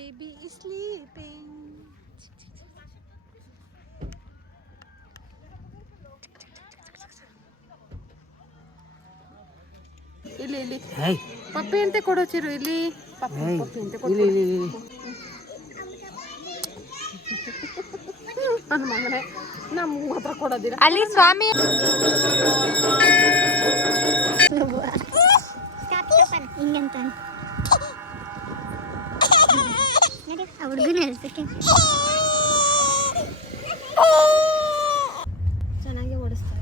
Baby is sleeping. ಇಲ್ಲಿ ಇಲ್ಲಿ ಪಪ್ಪಿ ಅಂತ ಕೊಡೋ ಚಿರು ಇಲ್ಲಿ ಪಪ್ಪಿ ಅಂತ ಕೊಡು ನನ್ನ ಮಗನೇ ನಮ್ಮ ಹತ್ರ ಕೊಡೋದಿಲ್ಲ ಅಲ್ಲಿ ಸ್ವಾಮಿ ಹಿಂಗಂತ ಹುಡುಗನ ಹೇಳ್ಸಕ್ಕೆ ಚೆನ್ನಾಗಿ ಓಡಿಸ್ತಾರೆ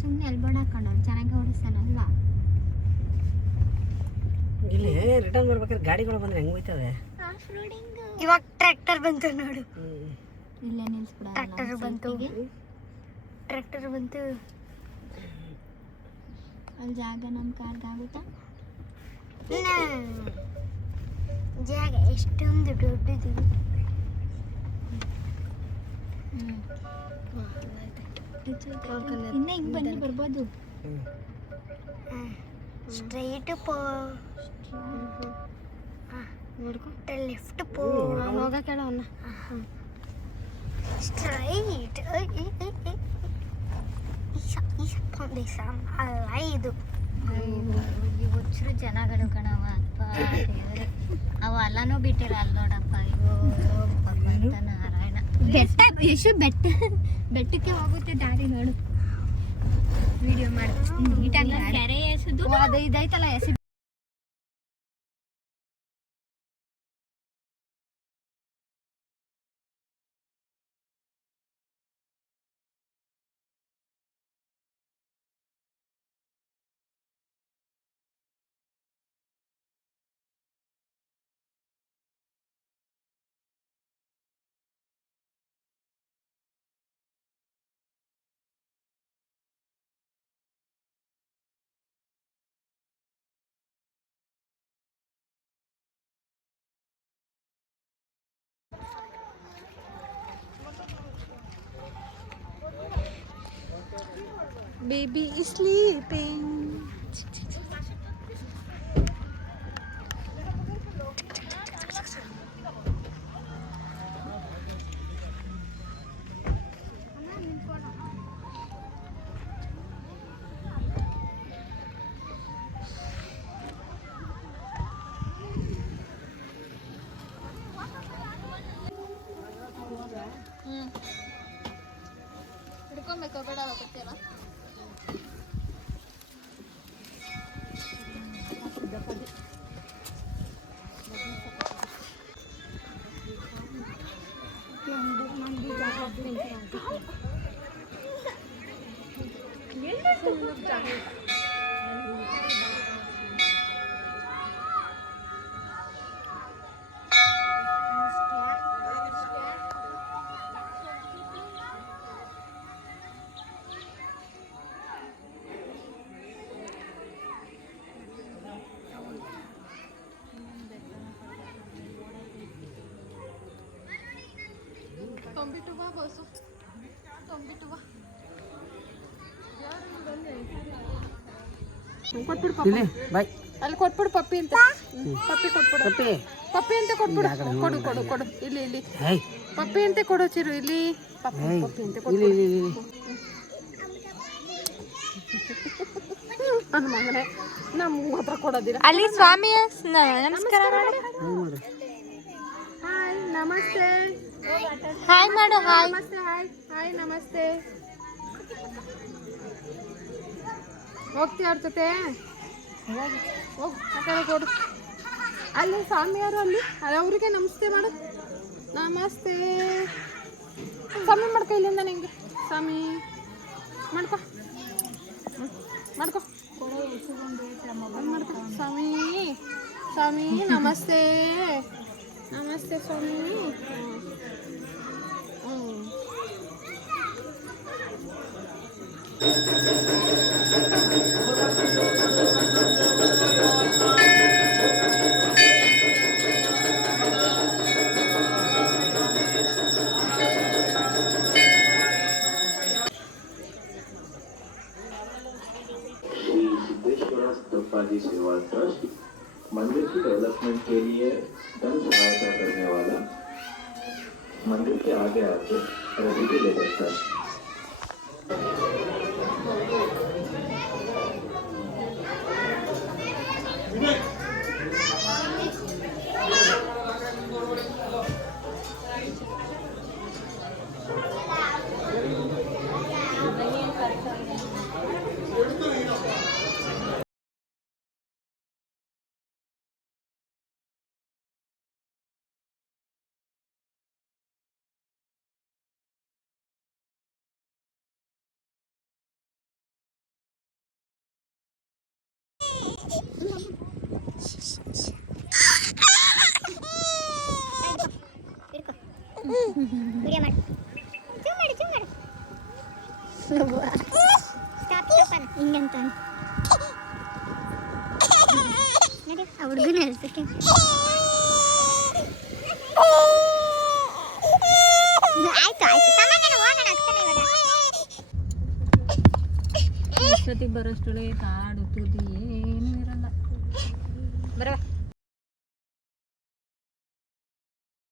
ಸುಮ್ಮನೆ ಎಲ್ಬೋರ್ಡ್ ಹಾಕೊಂಡು ಚೆನ್ನಾಗಿ ಓಡಿಸ್ತಾನಲ್ವಾ ಇಲ್ಲಿ ರಿಟರ್ನ್ ಬರ್ಬೇಕಾದ್ರೆ ಗಾಡಿಗಳು ಬಂದ್ರೆ ಹೆಂಗ್ ಹೋಯ್ತವೆ ಇವಾಗ ಟ್ರ್ಯಾಕ್ಟರ್ ಬಂತು ನೋಡು ಇಲ್ಲೇ ನಿಲ್ಸ್ಬಿಡ ಟ್ರ್ಯಾಕ್ಟರ್ ಬಂತು ಅಲ್ಲಿ ಜಾಗ ನಮ್ಮ ಕಾರ್ಗೆ ಆಗುತ್ತಾ ಜಾಗ ಎಷ್ಟೊಂದು ದೊಡ್ಡದು ಇನ್ನ ಹಿಂಗ್ ಬನ್ನಿ ಬರ್ಬೋದು ಸ್ಟ್ರೈಟ್ ಪೋ ನೋಡ್ಕೊಂಡ್ರೆ ಲೆಫ್ಟ್ ಪೋ ಹೋಗಕ್ಕೆ ಅವನ್ನ ಸ್ಟ್ರೈಟ್ ಅಲ್ಲ ಇದು ಹುಚ್ಚರು ಜನಗಳು ಕಣವ ಅಪ್ಪ ದೇವರೇ ಅವ ಅಲ್ಲನೂ ಬಿಟ್ಟಿರ ಅಲ್ಲಿ ನೋಡಪ್ಪ ಅಯ್ಯೋ ಭಗವಂತ ನಾರಾಯಣ ಬೆಟ್ಟ ಎಷ್ಟು ಬೆಟ್ಟಕ್ಕೆ ಹೋಗುತ್ತೆ ದಾರಿ ನೋಡು ವಿಡಿಯೋ ಮಾಡಿ ನೀಟಾಗಿ ಕೆರೆ ಎಸೆದು ಅದು ಇದೈತಲ್ಲ ಎಸಿ Baby is sleeping. ಹಿಡ್ಕೊಬೇಕು ಬೇಡ ಗೊತ್ತಿಲ್ಲ ತೊಂಬಿಟ್ಟು ಬಾ ಬಸ್ಸು ತೊಂಬಿಟ್ಟು ಬಾ ಕೊಟ್ಬಿಡು ಪಪ್ಪಿ ಬಾಯ್ ಅಲ್ಲಿ ಕೊಟ್ಬಿಡು ಪಪ್ಪಿ ಅಂತ ಪಪ್ಪಿ ಕೊಟ್ಬಿಡು ಪಪ್ಪಿ ಅಂತ ಕೊಟ್ಬಿಡು ಕೊಡು ಕೊಡು ಕೊಡು ಇಲ್ಲಿ ಇಲ್ಲಿ ಪಪ್ಪಿ ಅಂತ ಕೊಡು ಚಿರು ಇಲ್ಲಿ ಪಪ್ಪಿ ಅಂತ ಕೊಡು ನನ್ನ ಮಗನೇ ನಮ್ಮ ಹತ್ರ ಕೊಡೋದಿಲ್ಲ ಅಲ್ಲಿ ಸ್ವಾಮಿಯ ನಮಸ್ಕಾರ ಹಾಯ್ ನಮಸ್ತೆ ಹಾಯ್ ಮಾಡು ಹಾಯ್ ನಮಸ್ತೆ ಹಾಯ್ ನಮಸ್ತೆ ಹೋಗ್ತೀಯ ಅವ್ರ ಜೊತೆ ಹೋಗ್ ಆ ಕಡೆ ಕೊಡು ಅಲ್ಲಿ ಸ್ವಾಮಿಯವರು ಅಲ್ಲಿ ಅವರಿಗೆ ನಮಸ್ತೆ ಮಾಡು ನಮಸ್ತೆ ಸ್ವಾಮಿ ಮಾಡ್ಕೊ ಇಲ್ಲಿಂದ ನಿಂಗೆ ಸ್ವಾಮಿ ಮಾಡ್ಕೊ ಮಾಡ್ಕೊ ಮಾಡ್ಕೊ ಸ್ವಾಮಿ ಸ್ವಾಮಿ ನಮಸ್ತೆ ನಮಸ್ತೆ ಸ್ವಾಮಿ श्री सिद्धेश्वर दत्ताजी सेवा ट्रस्ट मंदिर डेवलपमेंट के लिए धन सहायता करने वाला मंदिर के आगे आके रवि भी ले सकता है। ವಿಡಿಯೋ ಮಾಡಿ ಚೂ ಮಾಡು ಸ್ಟಾಪ್ ಹಿಂಗಂತ ನೋಡಿ ಆ ಹುಡುಗನ ಹೇಳ್ಸಕ್ಕೆ ಆಯ್ತು ಸಮಾಧಾನ ಹೋಗೋಣ ಆಗ್ತಾನೆ ಇವಾಗ ಅಷ್ಟೊತ್ತಿಗೆ ಬರೋಷ್ಟೊಳಗೆ ಕಾಡು ತುದಿ ಏನೂ ಇರಲ್ಲ ಬರವ